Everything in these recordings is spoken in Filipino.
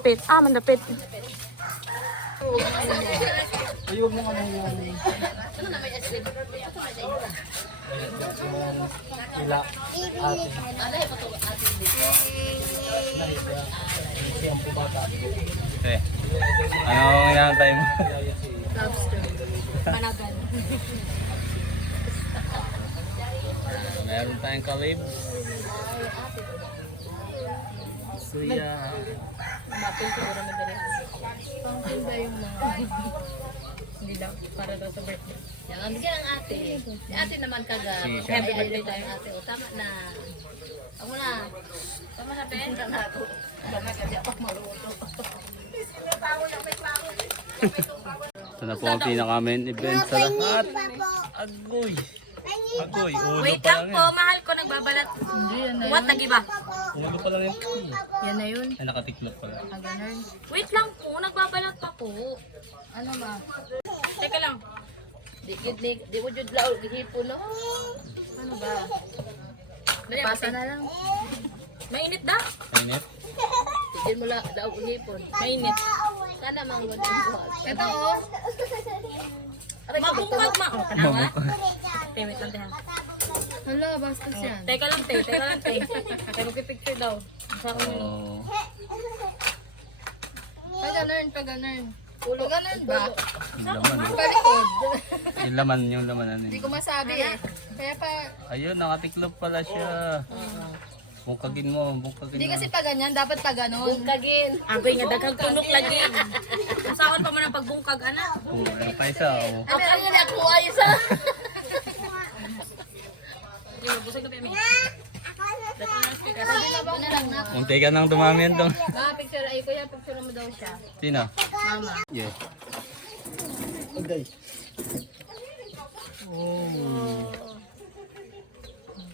mandapit. Ah, mandapit. Ayun mo nga yung... Ila. Okay. Ano inaantay mo? Lobster. Panagan. Meron tayong kalib. Suya. Mapil siguro madali. Pangkin ba yung mga... Hindi daw, para daw sa birthday. Yan, ang bigyan ng ate. Si ate naman kaga. Si Happy birthday tayo ate. O, tama na. Ako na. Tama na, Ben. Tama na ako. Tama na, ako maluto. Ito na po ang pinaka-main event sa lahat. Agoy. Agoy. Ulo Wait pa lang lang po, yan. mahal ko nagbabalat. Hindi, yan na What, nagiba? Ulo pa lang yan. Yan na yun. Ay, nakatiklop pala. Ah, ganun. Wait lang po, nagbabalat pa po. Ano ma? Teka lang. Di mo jud lao gihipon no? Ano ba? Pasa na lang. Mainit da? Mainit. Tigil mo la daw gihipon. Mainit. Sana mang wala mo. Ito oh. Mabungkag ma. Oh, kanawa? Te, wait lang, te ha. Hala, bastos yan. Teka lang, te. Teka lang, te. Kaya magpipicture daw. Sa akin yun. Oh. Pag ganun. Pag ganun ba? Yung laman. Palikod. Yung laman ano Hindi yun. ko masabi eh. Kaya pa, Ayun, nakatiklop pala siya. Bungkagin mo, bungkagin hindi mo. kasi pa ganyan, dapat pa ganun. Bungkagin. Agoy nga, daghang tunok lagi. Kung saan pa man ang pagbungkag, ana. Oh, ano pa isa? Oh. Ako ang nga ako ayos ah. Hindi, mabusog na pa yun. Ano lang na. Munti ka nang dumami yan dong. Mga picture ay kuya, picture mo daw siya. Sino? Mama. Yes. Agay.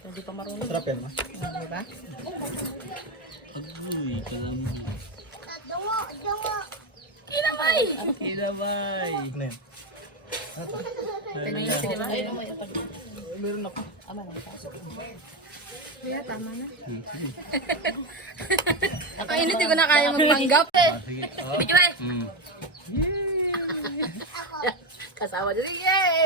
Hindi pa marunong. Sarap yan, ma. Di ba? Agoy, kalam. Kinamay! Kinabay. Ano yan? Mainit, di ba? Ayun mo yung pag... Meron ako. Ama na. Kuya, tama na. Nakainit, di ko na kaya magpanggap eh. Ah, sige. Oh. Video eh. Mm. Kasama dyan. Yay!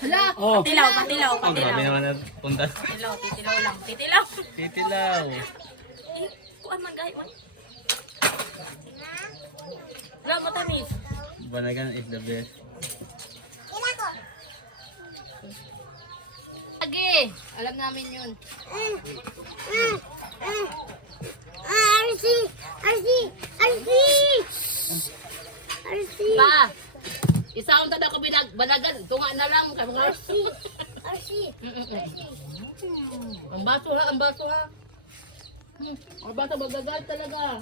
Hala! Oh. Patilaw, patilaw, Oh, grabe patilaw. naman na punta. Titilaw, titilaw lang. Titilaw. Titilaw. Eh, kuan man gahit man. Wala mo tamis. Banagan is the best. Agi! Alam namin yun. Pa! Isaon tada ko banagan. Tunga na lang. Ang baso ha, ang baso ha. Ang baso magagal talaga.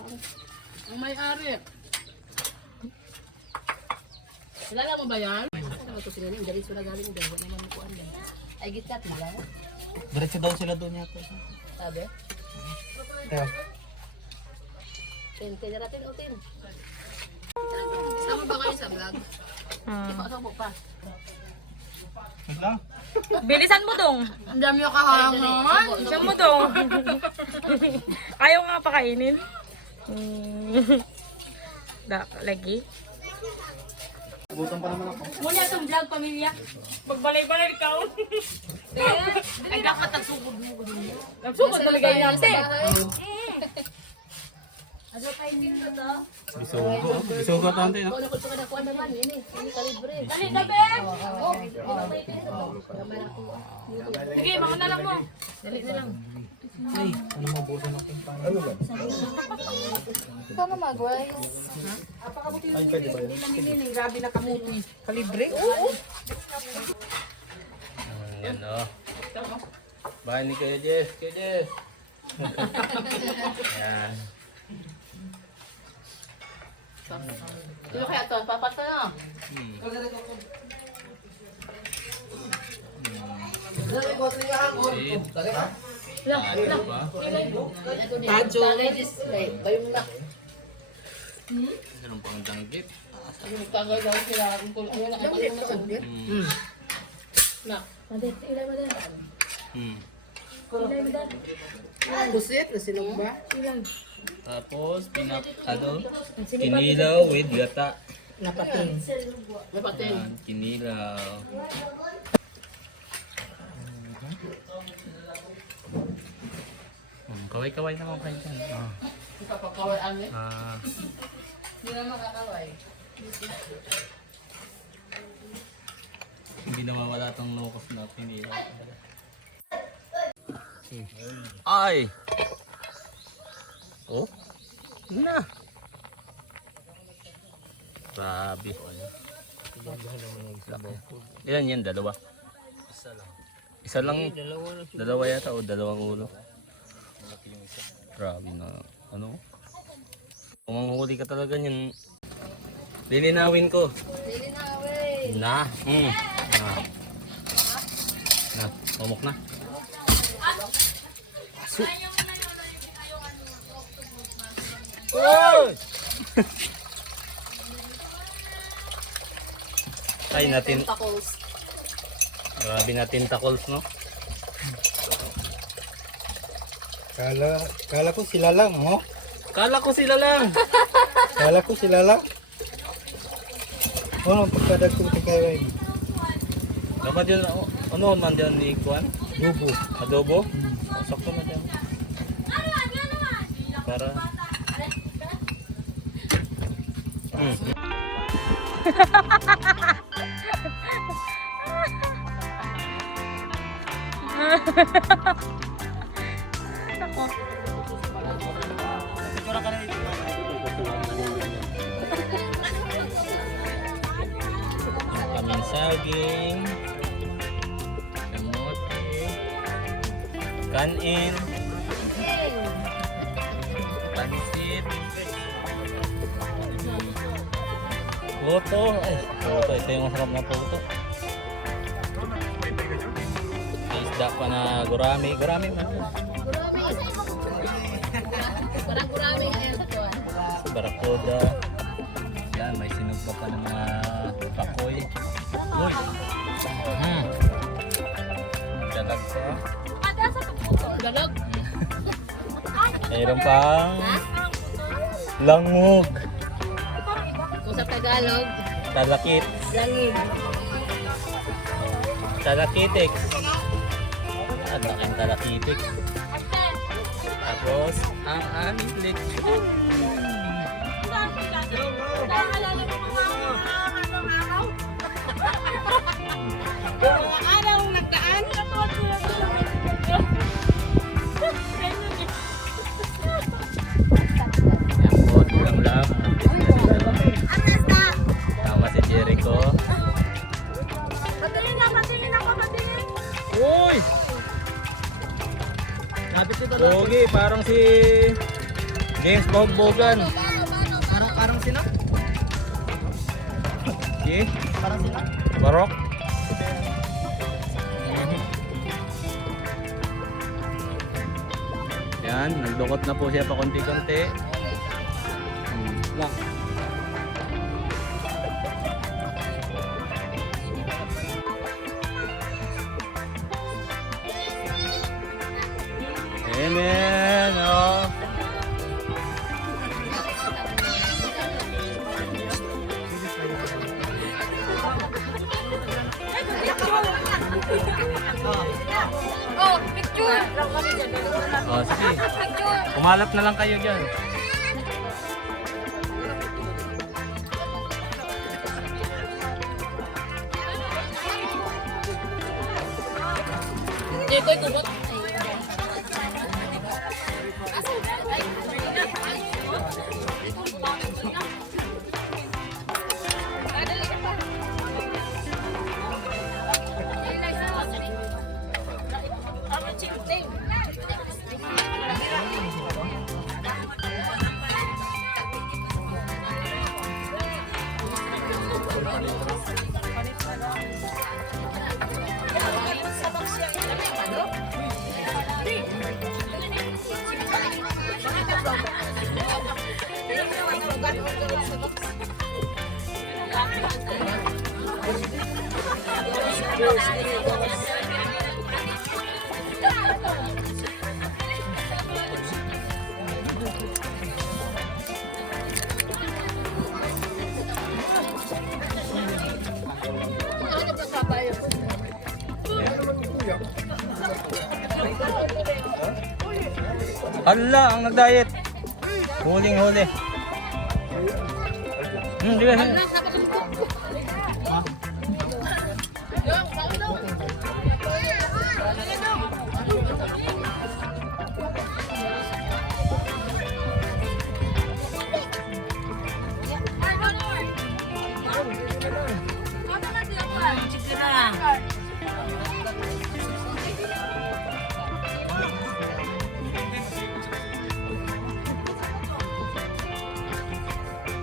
Ang may-ari. Kilala mo ba yan? Ano ito sila niya? Galing sila galing dyan. Wala naman kuhan yan. Ay, gitkat nila. Diretso daw sila doon yata. Sabi? Kaya, Tin natin utin. Sama ba kayo sa vlog? Ipasok pa. wait lang. Bilisan mo dong. Ang dami yung kahangan. Bilisan mo dong. Ayaw nga pakainin. Lagi. Gutom pa naman ako. Muna itong vlog, pamilya. Magbalay-balay ka. Ay, dapat nagsugod mo. Nagsugod mo ligay natin. Ano kayo nito to? Bisugo. Bisugo tante, no? Kung ano ko nakuha naman, yun eh. Yun kalibre. Dali, gabi! Sige, mauna lang mo. Dali na lang. Ay, ano mabusan ako yung paano? Ano ba? Paano mag-wise? Ay, pwede ba yun? Grabe na kamuti. Kalibre? Yan, oh. Bahay ni Kuya Jess. Kuya Jess. Yan. Sino kaya to? Papasta na. Sip. Ano ba? Tajo. Display. Bayong na. Meron pang danggit. Tagal daw sila. Ang kulo. Ano na kayo na. Na. Madet. Ilay madet. Hmm. Ilay madet. Busit na sinog ba? Ilan? Tapos, kinilaw with gata. Napating. Yan, kinilaw. Kaway-kaway naman kayo dyan. Ipapakaway ang eh. Hindi na makakaway. Hindi nawawala tong locos na kinilaw. Ay! Oh? Na! Grabe. Ilan yan? Dalawa? Isa lang. Dalawa yata o dalawang ulo. Grabe na. Ano? Kung manghuli ka talaga niyan, lilinawin ko. Lilinawin. Na. Na. Na. Pumok na. Oh! Ay natin. Grabe natin tackles, no? Kala ko sila lang, oh. Kala ko sila lang. Kala ko sila lang. Oh, pagkadag ko kay Dapat yun, ano man dyan ni Kuan? Bubo. Adobo? Sakto na dyan. Para... Kaming saging, kamote, kanin, pansit, puto. Puto, ito yung masarap na puto. Isda pa na gurami. Gurami man. Parang gurami ngayon ito. Barakuda. Yan, may sinugpa pa ng mga pakoy. Uy! Dalag pa. Galag. Mayroon pang langog. Kung sa Tagalog, Talakit. langig. Talakitik. Ang laking talakitik. Tapos, ang aming lechon. Yakot, lang. Tama si Jericho. Uy! Pogi, parang si James Bogbogan. Parang sila? Si Parang sila? Barok. Yan, nagdukot na po siya pa konti-konti. Lang. Amen. Oh. Oh, picture! Oh, sige. Kumalap na lang kayo dyan. Jekoy, kubot. Hala, ang nag-diet. Huling-huli. Di ba?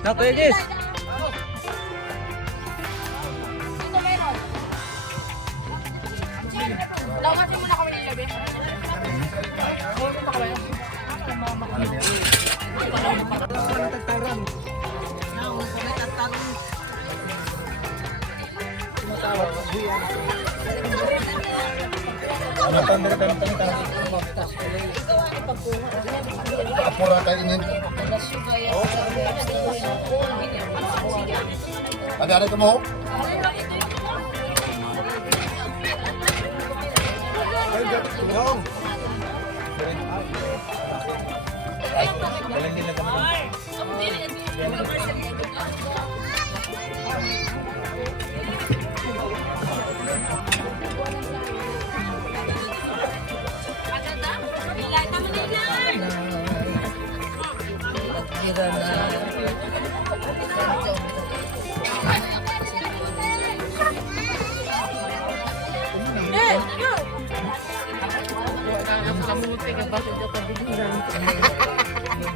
Na, Kuya Jess. Lawatin mo na kami ng labi. Apura tayo ini. Ada kamu?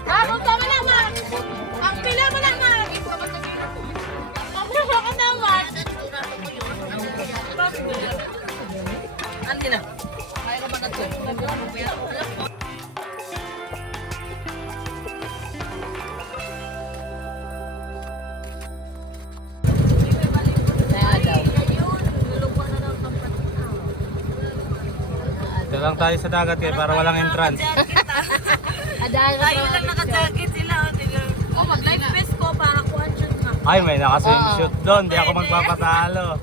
Ang tama naman! Ang pila mo naman! Ang pila ka naman! Andi na. Kaya ka ba na ito? Ito lang tayo sa dagat kaya para walang entrance. Tayo lang nakajakit sila. Oh, mag-life vest ko para kuhan dyan nga. Ay, may naka-swimsuit doon. Di ako magpapatalo.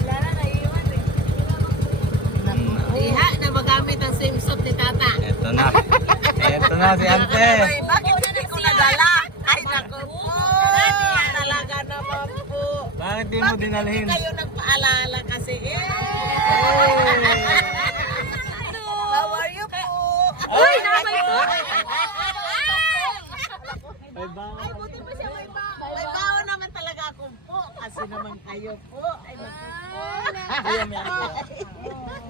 Wala na, naiiwan eh. Iha na magamit ang swimsuit ni Tata. Ito na. Ito na si Ante. Bakit hindi ko nadala? Ay, naku po. Talaga naman po. Bakit di mo dinalhin? Kayo nagpaalala kasi. How are you po? Uy, namay ko! May bawa. Ay, buti pa siya may baon. May baon naman talaga ako po. Kasi naman kayo po. Ay, naku po.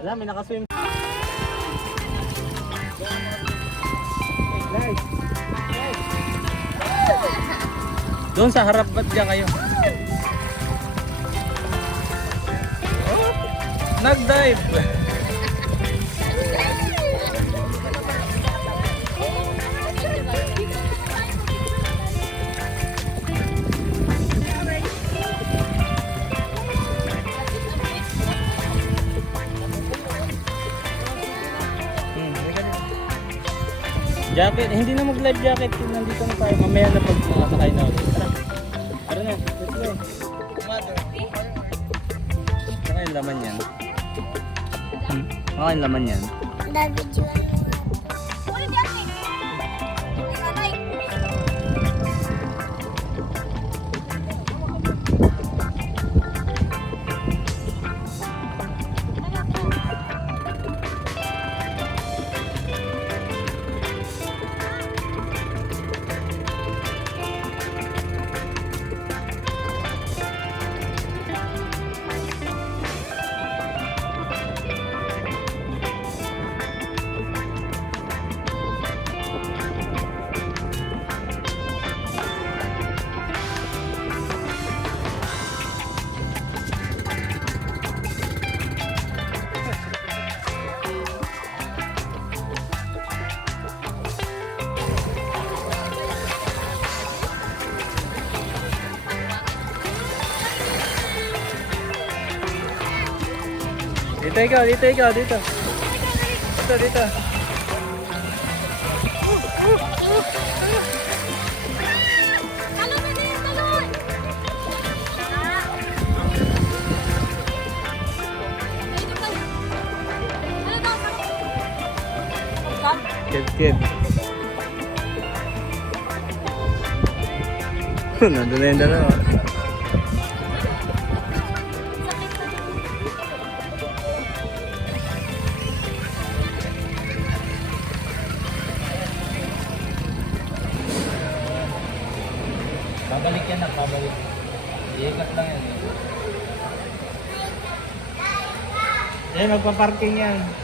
Wala, may naka-swim. Doon sa harap ba't dyan kayo? Nag-dive! Jacket, hindi na mag-life jacket. Nandito na tayo. Mamaya na pag makasakay na ulit. Tara. Tara na. Let's go. Saka yung laman yan. Saka yung laman yan. Dito ikaw, dito ikaw, dito. Dito, dito. jacket. Nandun na yung dalawa. Babalik yan na, babalik. Iikat lang yan. Eh, magpa-parking yan.